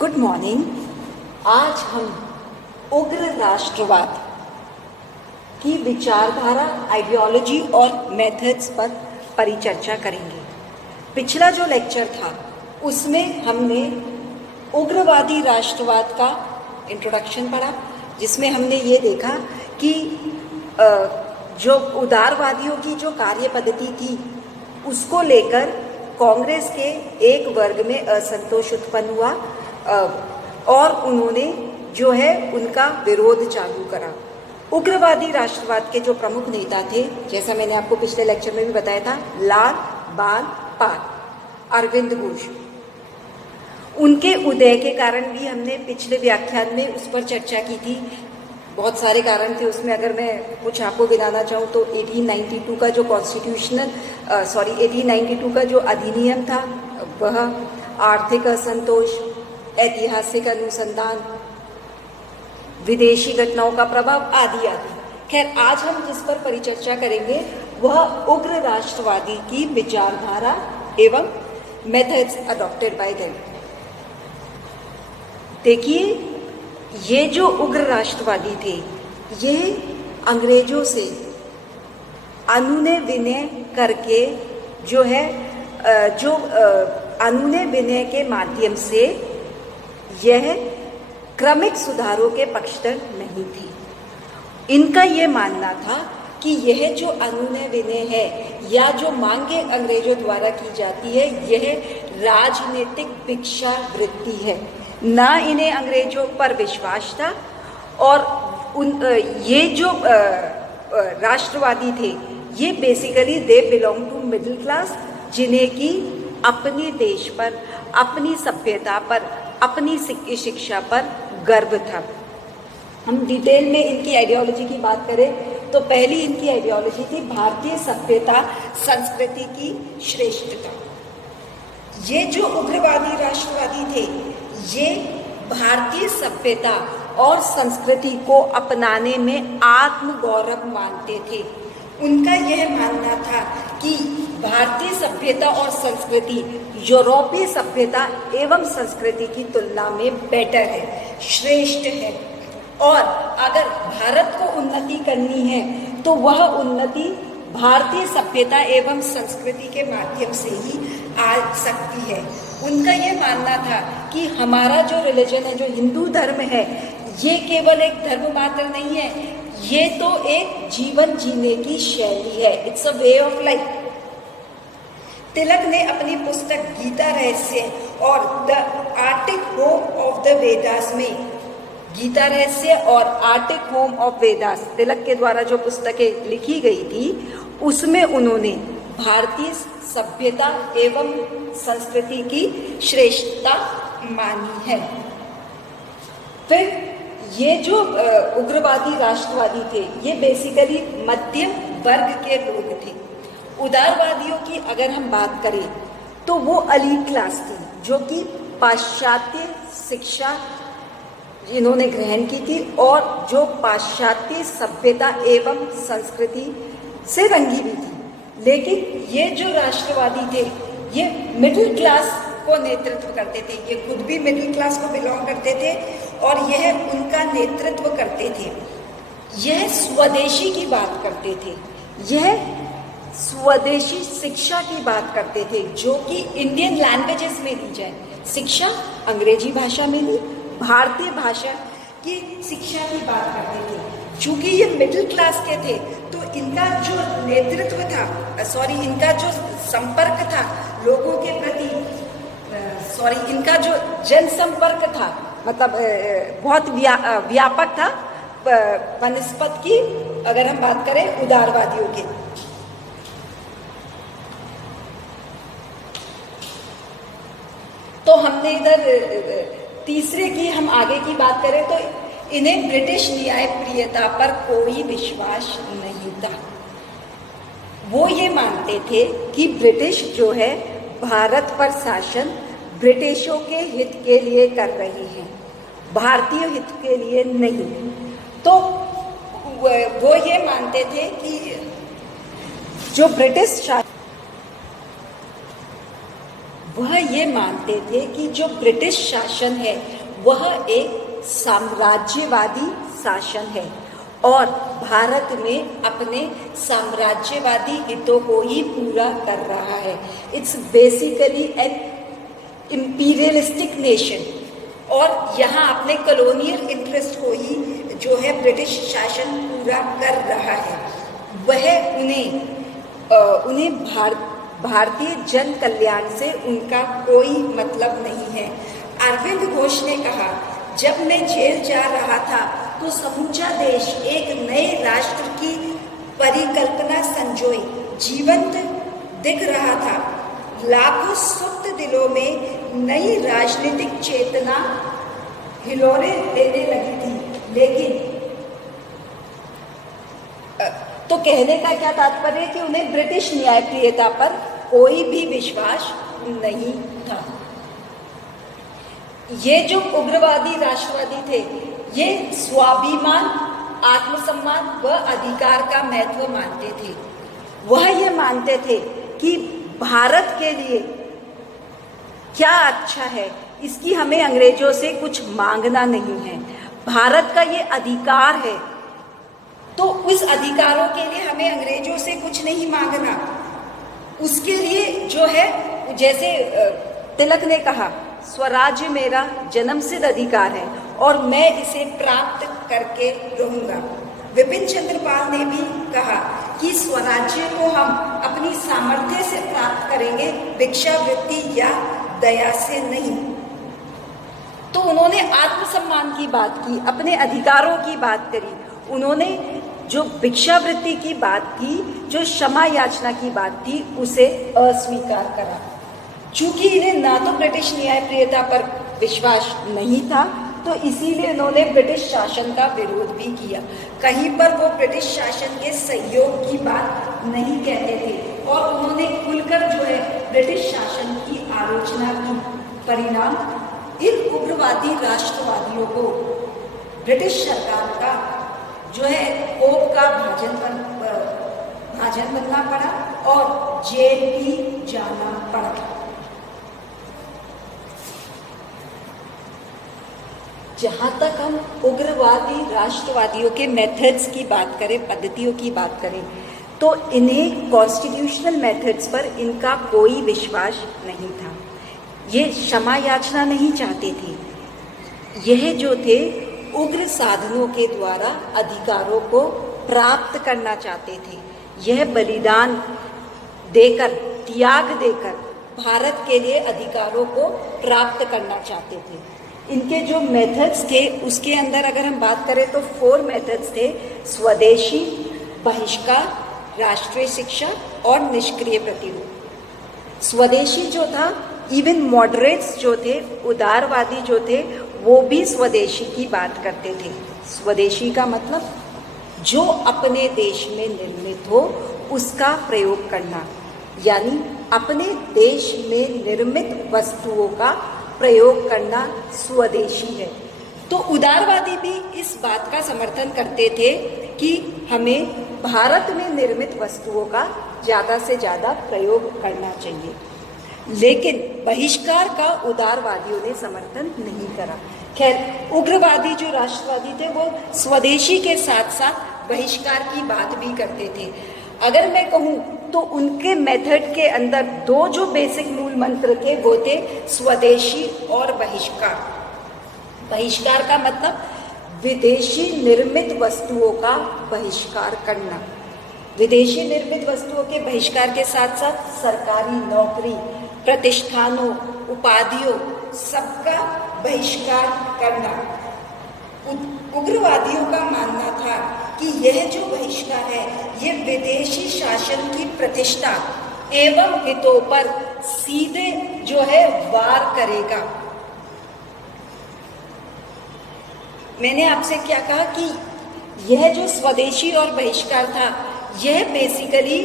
Good morning. आज हम उग्र राष्ट्रवाद की विचारधारा, आइडियोलॉजी और मेथड्स पर परिचर्चा करेंगे। पिछला जो लेक्चर था उसमें हमने उग्रवादी राष्ट्रवाद का इंट्रोडक्शन पढ़ा, जिसमें हमने ये देखा कि जो उदारवादियों की जो कार्य पद्धति थी उसको लेकर कांग्रेस के एक वर्ग में असंतोष उत्पन्न हुआ और उन्होंने जो है उनका विरोध चालू करा। उग्रवादी राष्ट्रवाद के जो प्रमुख नेता थे, जैसा मैंने आपको पिछले लेक्चर में भी बताया था, लाल बाल पाल, अरविंद घोष। उनके उदय के कारण भी हमने पिछले व्याख्यान में उस पर चर्चा की थी। बहुत सारे कारण थे उसमें, अगर मैं कुछ आपको गिनाना चाहूँ तो 1892 का जो 1892 का जो अधिनियम था वह, आर्थिक असंतोष, ऐतिहासिक अनुसंधान, विदेशी घटनाओं का प्रभाव आदि आदि। खैर, आज हम जिस पर परिचर्चा करेंगे वह उग्र राष्ट्रवादी की विचारधारा एवं मेथड्स अडॉप्टेड बाय देम। देखिए, ये जो उग्र राष्ट्रवादी थे ये अंग्रेजों से अनुनय विनय करके जो है अनुनय विनय के माध्यम से यह क्रमिक सुधारों के पक्षधर नहीं थी। इनका यह मानना था कि यह जो अनुनय विनय है या जो मांगे अंग्रेजों द्वारा की जाती है यह राजनीतिक भिक्षावृत्ति है, ना इन्हें अंग्रेजों पर विश्वास था। और ये जो राष्ट्रवादी थे ये basically they belong to middle class, जिन्हें की अपने देश पर, अपनी सभ्यता पर, अपनी शिक्षा पर गर्व था। हम डिटेल में इनकी आइडियोलॉजी की बात करें तो पहली इनकी आइडियोलॉजी थी भारतीय सभ्यता संस्कृति की श्रेष्ठता। ये जो उग्रवादी राष्ट्रवादी थे ये भारतीय सभ्यता और संस्कृति को अपनाने में आत्मगौरव मानते थे। उनका यह मानना था कि भारतीय सभ्यता और संस्कृति यूरोपीय सभ्यता एवं संस्कृति की तुलना में बेटर है, श्रेष्ठ है, और अगर भारत को उन्नति करनी है तो वह उन्नति भारतीय सभ्यता एवं संस्कृति के माध्यम से ही आ सकती है। उनका यह मानना था कि हमारा जो रिलीजन है, जो हिंदू धर्म है, ये केवल एक धर्म मात्र नहीं है, ये तो एक जीवन जीने की शैली है, it's a way of life. Tilak ने अपनी पुस्तक गीता रहस्य और the Arctic home of the Vedas में, गीता रहस्य और Arctic home of Vedas Tilak के द्वारा जो पुस्तकें लिखी गई थी उसमें उन्होंने भारतीय सभ्यता एवं संस्कृति की श्रेष्ठता मानी है। फिर ये जो उग्रवादी राष्ट्रवादी थे ये बेसिकली मध्यम वर्ग के लोग थे। उदारवादियों की अगर हम बात करें तो वो एलीट क्लास थी जो कि पाश्चात्य शिक्षा इन्होंने ग्रहण की थी और जो पाश्चात्य सभ्यता एवं संस्कृति से रंगी हुई थी। लेकिन ये जो राष्ट्रवादी थे ये मिडिल क्लास को नेतृत्व करते थे, ये खुद भी मिडिल क्लास को बिलोंग करते थे और यह उनका नेतृत्व करते थे। यह स्वदेशी की बात करते थे, यह स्वदेशी शिक्षा की बात करते थे जो कि इंडियन लैंग्वेजेस में दी जाए। शिक्षा अंग्रेजी भाषा में दी, भारतीय भाषा की शिक्षा की बात करते थे। चूंकि ये मिडिल क्लास के थे तो इनका जो नेतृत्व था, इनका जो संपर्क था लोगों के प्रति, इनका जो जनसंपर्क था मतलब बहुत व्यापक था बनस्पत की अगर हम बात करें उदारवादियों के। तो हमने इधर तीसरे की हम आगे की बात करें तो इन्हें ब्रिटिश न्याय प्रियता पर कोई विश्वास नहीं था। वो ये मानते थे कि ब्रिटिश जो है भारत पर शासन ब्रिटिशों के हित के लिए कर रही है, भारतीय हित के लिए नहीं। तो वो ये मानते थे कि जो ब्रिटिश शासन वह ये मानते थे कि जो ब्रिटिश शासन है वह एक साम्राज्यवादी शासन है और भारत में अपने साम्राज्यवादी हितों को ही पूरा कर रहा है। It's basically an imperialistic nation और यहाँ अपने कॉलोनियल इंटरेस्ट को ही जो है ब्रिटिश शासन पूरा कर रहा है। वह उन्हें भारतीय जन कल्याण से उनका कोई मतलब नहीं है। अरविंद घोष ने कहा, जब मैं जेल जा रहा था तो समूचा देश एक नए राष्ट्र की परिकल्पना संजोए जीवंत दिख रहा था। लाखों सुप्त दिलों में नई राजनीतिक चेतना हिलोरे लेने लगी थी। लेकिन तो कहने का क्या तात्पर्य कि उन्हें ब्रिटिश न्यायप्रियता पर कोई भी विश्वास नहीं था। ये जो उग्रवादी राष्ट्रवादी थे ये स्वाभिमान, आत्मसम्मान व अधिकार का महत्व मानते थे। वह ये मानते थे कि भारत के लिए क्या अच्छा है इसकी हमें अंग्रेजों से कुछ मांगना नहीं है। भारत का ये अधिकार है तो उस अधिकारों के लिए हमें अंग्रेजों से कुछ नहीं मांगना। उसके लिए जो है, जैसे तिलक ने कहा, स्वराज्य मेरा जन्मसिद्ध अधिकार है और मैं इसे प्राप्त करके रहूंगा। विपिन चंद्र पाल ने भी कहा कि स्वराज्य को हम अपनी सामर्थ्य से प्राप्त करेंगे, भिक्षावृत्ति या दया से नहीं। तो उन्होंने आत्मसम्मान की बात की, अपने अधिकारों की बात करी। उन्होंने जो भिक्षावृत्ति की बात की, जो क्षमा याचना की बात थी, उसे अस्वीकार करा। चूंकि इन्हें ना तो ब्रिटिश न्यायप्रियता पर विश्वास नहीं था तो इसीलिए उन्होंने ब्रिटिश शासन का विरोध भी किया। कहीं पर वो ब्रिटिश शासन के सहयोग की बात नहीं कहते थे और उन्होंने खुलकर जो है ब्रिटिश शासन की आलोचना की। परिणाम, इन उग्रवादी राष्ट्रवादियों को ब्रिटिश सरकार का जो है कोप का भाजन बनना पड़ा और जेल भी जाना पड़ा। जहाँ तक हम उग्रवादी राष्ट्रवादियों के मेथड्स की बात करें, पद्धतियों की बात करें, तो इन्हें कॉन्स्टिट्यूशनल मेथड्स पर इनका कोई विश्वास नहीं था। ये क्षमा याचना नहीं चाहते थे। यह जो थे उग्र साधनों के द्वारा अधिकारों को प्राप्त करना चाहते थे। यह बलिदान देकर, त्याग देकर भारत के लिए अधिकारों को प्राप्त करना चाहते थे। इनके जो मेथड्स थे उसके अंदर अगर हम बात करें तो 4 मेथड्स थे: स्वदेशी, बहिष्कार, राष्ट्रीय शिक्षा और निष्क्रिय प्रतिरोध। स्वदेशी जो था, इवन मॉडरेट्स जो थे, उदारवादी जो थे, वो भी स्वदेशी की बात करते थे। स्वदेशी का मतलब जो अपने देश में निर्मित हो उसका प्रयोग करना, यानी अपने देश में निर्मित वस्तुओं का प्रयोग करना स्वदेशी है। तो उदारवादी भी इस बात का समर्थन करते थे कि हमें भारत में निर्मित वस्तुओं का ज़्यादा से ज़्यादा प्रयोग करना चाहिए। लेकिन बहिष्कार का उदारवादियों ने समर्थन नहीं करा। खैर, उग्रवादी जो राष्ट्रवादी थे वो स्वदेशी के साथ साथ बहिष्कार की बात भी करते थे। अगर मैं कहूँ तो उनके मेथड के अंदर 2 जो बेसिक मूल मंत्र थे वो थे स्वदेशी और बहिष्कार। बहिष्कार का मतलब विदेशी निर्मित वस्तुओं का बहिष्कार करना। विदेशी निर्मित वस्तुओं के बहिष्कार के साथ साथ सरकारी नौकरी, प्रतिष्ठानों, उपाधियों सबका बहिष्कार करना। उग्रवादियों का मानना था कि यह जो बहिष्कार है ये विदेशी शासन की प्रतिष्ठा एवं हितों पर सीधे जो है वार करेगा। मैंने आपसे क्या कहा कि यह जो स्वदेशी और बहिष्कार था यह बेसिकली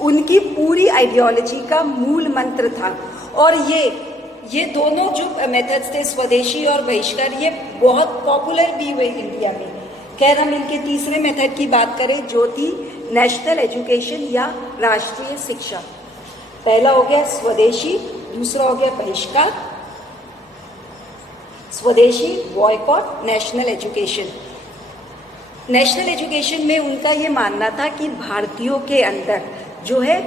उनकी पूरी आइडियोलॉजी का मूल मंत्र था। और ये दोनों जो मेथड्स थे, स्वदेशी और बहिष्कार, ये बहुत पॉपुलर भी हुए इंडिया में। खैर, हम इनके तीसरे मेथड की बात करें जो थी नेशनल एजुकेशन या राष्ट्रीय शिक्षा। पहला हो गया स्वदेशी, दूसरा हो गया बहिष्कार, स्वदेशी, boycott, national education. National education में उनका ये मानना था कि भारतीयों के अंदर जो है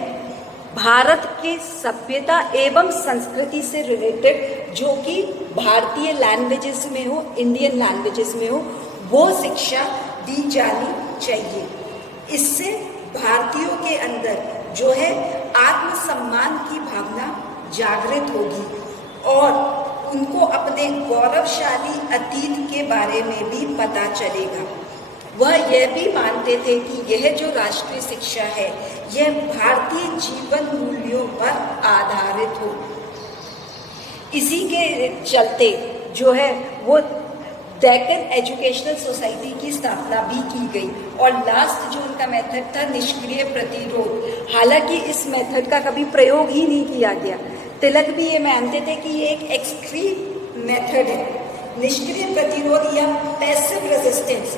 भारत की सभ्यता एवं संस्कृति से रिलेटेड जो कि भारतीय लैंग्वेजेस में हो, इंडियन लैंग्वेजेस में हो, वो शिक्षा दी जानी चाहिए। इससे भारतीयों के अंदर जो है आत्मसम्मान की भावना जागृत होगी और उनको अपने गौरवशाली अतीत के बारे में भी पता चलेगा। वह यह भी मानते थे कि यह जो राष्ट्रीय शिक्षा है यह भारतीय जीवन मूल्यों पर आधारित हो। इसी के चलते जो है वो डेक्कन एजुकेशनल सोसाइटी की स्थापना भी की गई और लास्ट जो उनका मेथड था निष्क्रिय प्रतिरोध। हालांकि इस मेथड का कभी प्रयोग ही नहीं किया गया। तिलक भी ये मानते थे कि ये एक एक्सट्रीम मेथड है। निष्क्रिय प्रतिरोध या पैसिव रेजिस्टेंस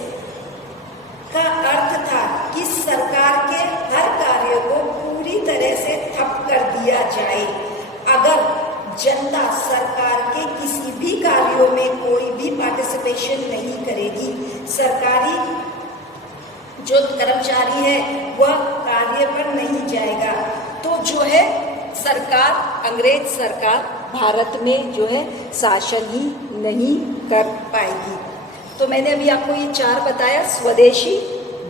का अर्थ था कि सरकार के हर कार्य को पूरी तरह से ठप कर दिया जाए। अगर जनता सरकार के किसी भी कार्यों में कोई भी पार्टिसिपेशन नहीं करेगी, सरकारी जो कर्मचारी है वह कार्य पर नहीं जाएगा, तो जो है सरकार, अंग्रेज सरकार भारत में जो है शासन ही नहीं कर पाएगी। तो मैंने अभी आपको ये चार बताया, स्वदेशी,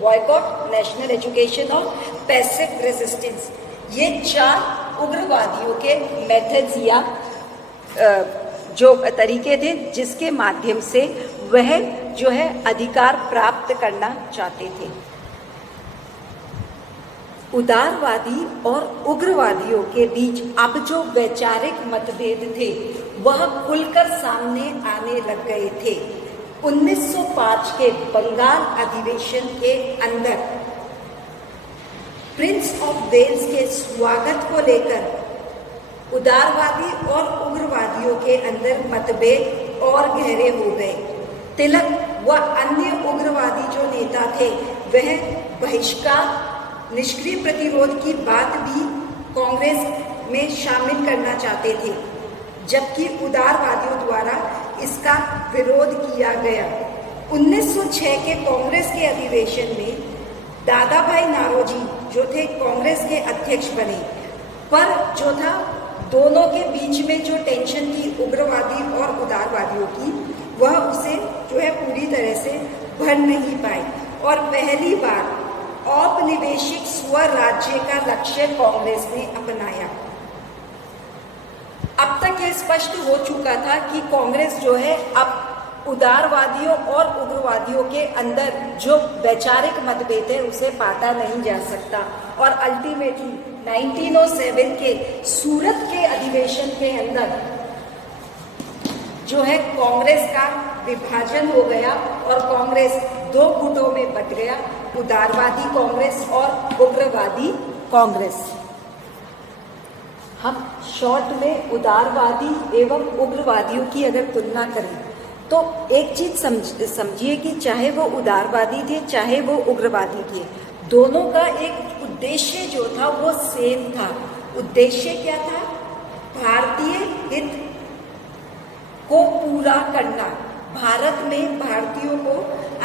बॉयकॉट, नेशनल एजुकेशन और पैसिव रेजिस्टेंस। ये चार उग्रवादियों के मेथड्स या जो तरीके थे जिसके माध्यम से वह जो है अधिकार प्राप्त करना चाहते थे। उदारवादी और उग्रवादियों के बीच अब जो वैचारिक मतभेद थे वह खुलकर सामने आने लग गए थे। 1905 के बंगाल अधिवेशन के अंदर प्रिंस ऑफ वेल्स के स्वागत को लेकर उदारवादी और उग्रवादियों के अंदर मतभेद और गहरे हो गए। तिलक व अन्य उग्रवादी जो नेता थे वह बहिष्कार, निष्क्रिय प्रतिरोध की बात भी कांग्रेस में शामिल करना चाहते थे, जबकि उदारवादियों द्वारा इसका विरोध किया गया। 1906 के कांग्रेस के अधिवेशन में दादा भाई नारोजी जो थे कांग्रेस के अध्यक्ष बने, पर जो था दोनों के बीच में जो टेंशन थी उग्रवादी और उदारवादियों की, वह उसे जो है पूरी तरह से भर नहीं पाई और पहली बार औपनिवेशिक स्वराज्य का लक्ष्य कांग्रेस ने अपनाया। अब तक यह स्पष्ट हो चुका था कि कांग्रेस जो है अब उदारवादियों और उग्रवादियों के अंदर जो वैचारिक मतभेद है उसे पाटा नहीं जा सकता और अल्टीमेटली 1907 के सूरत के अधिवेशन के अंदर जो है कांग्रेस का विभाजन हो गया और कांग्रेस दो गुटों में बट गया, उदारवादी कांग्रेस और उग्रवादी कांग्रेस। हम शॉर्ट में उदारवादी एवं उग्रवादियों की अगर तुलना करें तो एक चीज समझिए कि चाहे वो उदारवादी थे चाहे वो उग्रवादी थे, दोनों का एक उद्देश्य जो था वो सेम था। उद्देश्य क्या था? भारतीय हित को पूरा करना, भारत में भारतीयों को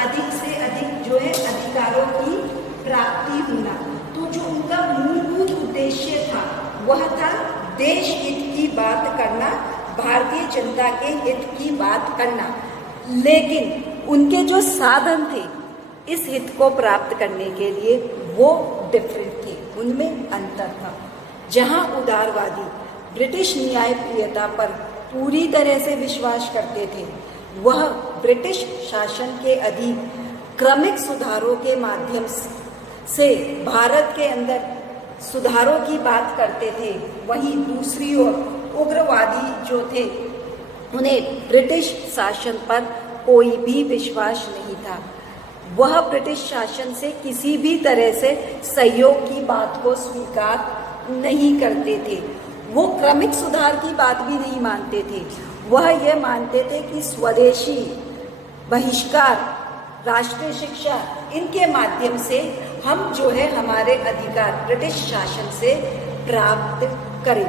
अधिक से अधिक जो है अधिकारों की प्राप्ति होना। तो जो उनका मूलभूत उद्देश्य था वह था देश हित की बात करना, भारतीय जनता के हित की बात करना, लेकिन उनके जो साधन थे इस हित को प्राप्त करने के लिए वो डिफरेंट थे, उनमें अंतर था। जहां उदारवादी ब्रिटिश न्यायप्रियता पर पूरी तरह से विश्वास करते थे, वह ब्रिटिश शासन के अधीन क्रमिक सुधारों के माध्यम से भारत के अंदर सुधारों की बात करते थे। वहीं दूसरी ओर उग्रवादी जो थे उन्हें ब्रिटिश शासन पर कोई भी विश्वास नहीं था। वह ब्रिटिश शासन से किसी भी तरह से सहयोग की बात को स्वीकार नहीं करते थे। वो क्रमिक सुधार की बात भी नहीं मानते थे। वह यह मानते थे कि स्वदेशी, बहिष्कार, राष्ट्रीय शिक्षा, इनके माध्यम से हम जो है हमारे अधिकार ब्रिटिश शासन से प्राप्त करें।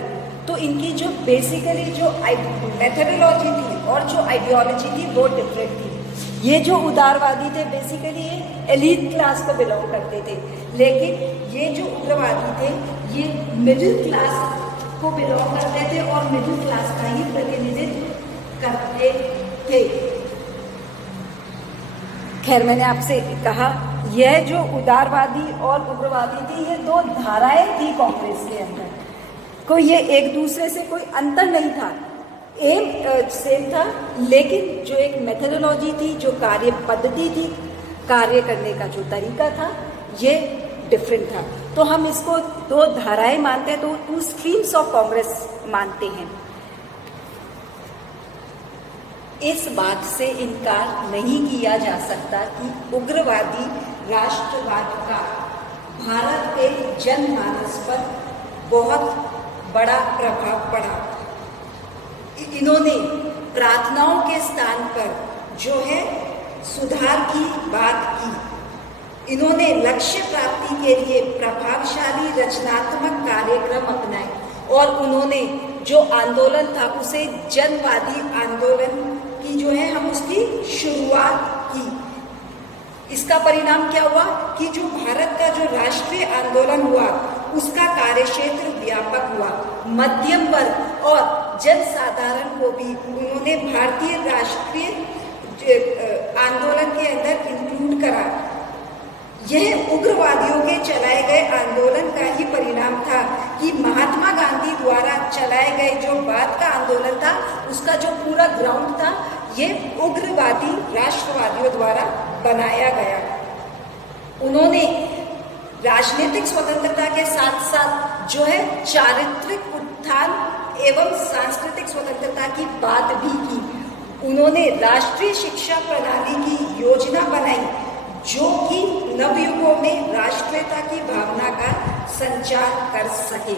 तो इनकी जो बेसिकली जो मेथडोलॉजी थी और जो आइडियोलॉजी थी वो डिफरेंट थी। ये जो उदारवादी थे बेसिकली ये एलीट क्लास को बिलोंग करते थे, लेकिन ये जो उग्रवादी थे ये मिडिल क्लास को बिलोंग करते थे और मिडिल क्लास का ही प्रतिनिधित्व करते थे। खैर, मैंने आपसे कहा यह जो उदारवादी और उग्रवादी थी ये दो धाराएं थी कांग्रेस के अंदर, कोई ये एक दूसरे से कोई अंतर नहीं था, एम सेम था, लेकिन जो एक मेथडोलॉजी थी, जो कार्य पद्धति थी, कार्य करने का जो तरीका था ये डिफरेंट था। तो हम इसको दो धाराएं मानते हैं, तो टू स्ट्रीम्स ऑफ कांग्रेस मानते हैं। इस बात से इनकार नहीं किया जा सकता कि उग्रवादी राष्ट्रवाद का भारत के जनमानस पर बहुत बड़ा प्रभाव पड़ा। इन्होंने प्रार्थनाओं के स्थान पर जो है सुधार की बात की। इन्होंने लक्ष्य प्राप्ति के लिए प्रभावशाली रचनात्मक कार्यक्रम अपनाए और उन्होंने जो आंदोलन था उसे जनवादी आंदोलन की जो है हम उसकी शुरुआत की। इसका परिणाम क्या हुआ कि जो भारत का जो राष्ट्रीय आंदोलन हुआ उसका कार्यक्षेत्र व्यापक हुआ। मध्यम वर्ग और जनसाधारण को भी उन्होंने भारतीय राष्ट्रीय आंदोलन के अंदर इंक्लूड करा। यह उग्रवादियों के चलाए गए आंदोलन का ही परिणाम था कि महात्मा गांधी द्वारा चलाए गए जो बाद का आंदोलन था उसका जो पूरा ग्राउंड था ये उग्रवादी राष्ट्रवादियों द्वारा बनाया गया। उन्होंने राजनीतिक स्वतंत्रता के साथ साथ जो है चारित्रिक उत्थान एवं सांस्कृतिक स्वतंत्रता की बात भी की। उन्होंने राष्ट्रीय शिक्षा प्रणाली की योजना बनाई जो कि नवयुगों में राष्ट्रीयता की भावना का संचार कर सके।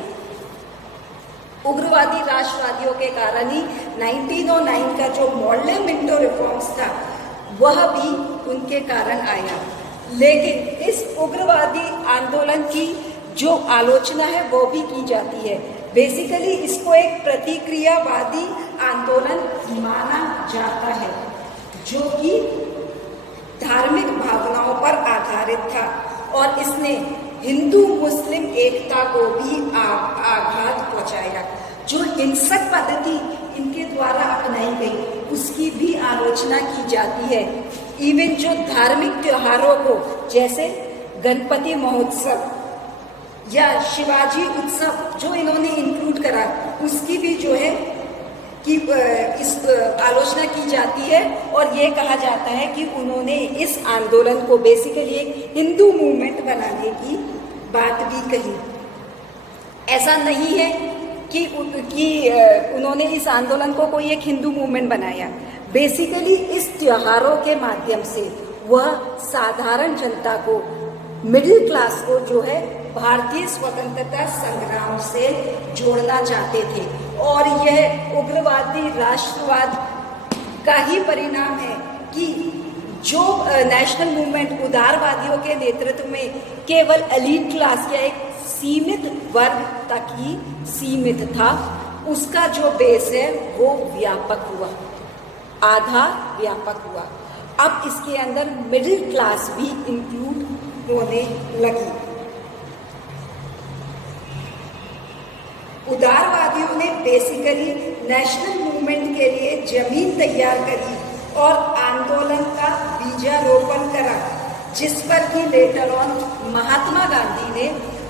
उग्रवादी राष्ट्रवादियों के कारण ही 1909 का जो मॉडल मिंटो रिफॉर्म्स था वह भी उनके कारण आया। लेकिन इस उग्रवादी आंदोलन की जो आलोचना है वो भी की जाती है। बेसिकली इसको एक प्रतिक्रियावादी आंदोलन माना जाता है जो कि धार्मिक भावनाओं पर आधारित था और इसने हिंदू मुस्लिम एकता को भी आघात पहुंचाया। जो हिंसक पद्धति इनके द्वारा अपनाई गई उसकी भी आलोचना की जाती है। इवन जो धार्मिक त्योहारों को जैसे गणपति महोत्सव या शिवाजी उत्सव जो इन्होंने इंक्लूड करा उसकी भी जो है कि इस आलोचना की जाती है और ये कहा जाता है कि उन्होंने इस आंदोलन को बेसिकली एक हिंदू मूवमेंट बनाने की बात भी कही। ऐसा नहीं है कि उन्होंने इस आंदोलन को कोई एक हिंदू मूवमेंट बनाया। बेसिकली इस त्योहारों के माध्यम से वह साधारण जनता को, मिडिल क्लास को जो है भारतीय स्वतंत्रता संग्राम से जोड़ना चाहते थे और यह उग्रवादी राष्ट्रवाद का ही परिणाम है कि जो नेशनल मूवमेंट उदारवादियों के नेतृत्व में केवल एलीट क्लास या एक सीमित वर्ग तक ही सीमित था, उसका जो बेस है वो व्यापक हुआ, आधार व्यापक हुआ। अब इसके अंदर मिडिल क्लास भी इंक्लूड होने लगी। उदारवादियों ने बेसिकली नेशनल मूवमेंट के लिए जमीन तैयार करी और आंदोलन का बीजारोपण करा, जिस पर कि लेटर ऑन महात्मा गांधी ने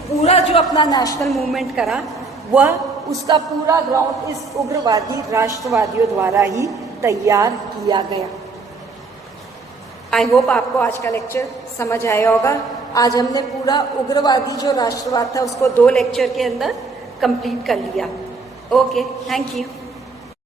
पूरा जो अपना नेशनल मूवमेंट करा वह उसका पूरा ग्राउंड इस उग्रवादी राष्ट्रवादियों द्वारा ही तैयार किया गया। आई होप आपको आज का लेक्चर समझ आया होगा। आज हमने पूरा उग्रवादी जो राष्ट्रवाद था उसको 2 लेक्चर के अंदर कंप्लीट कर लिया। Okay, thank you.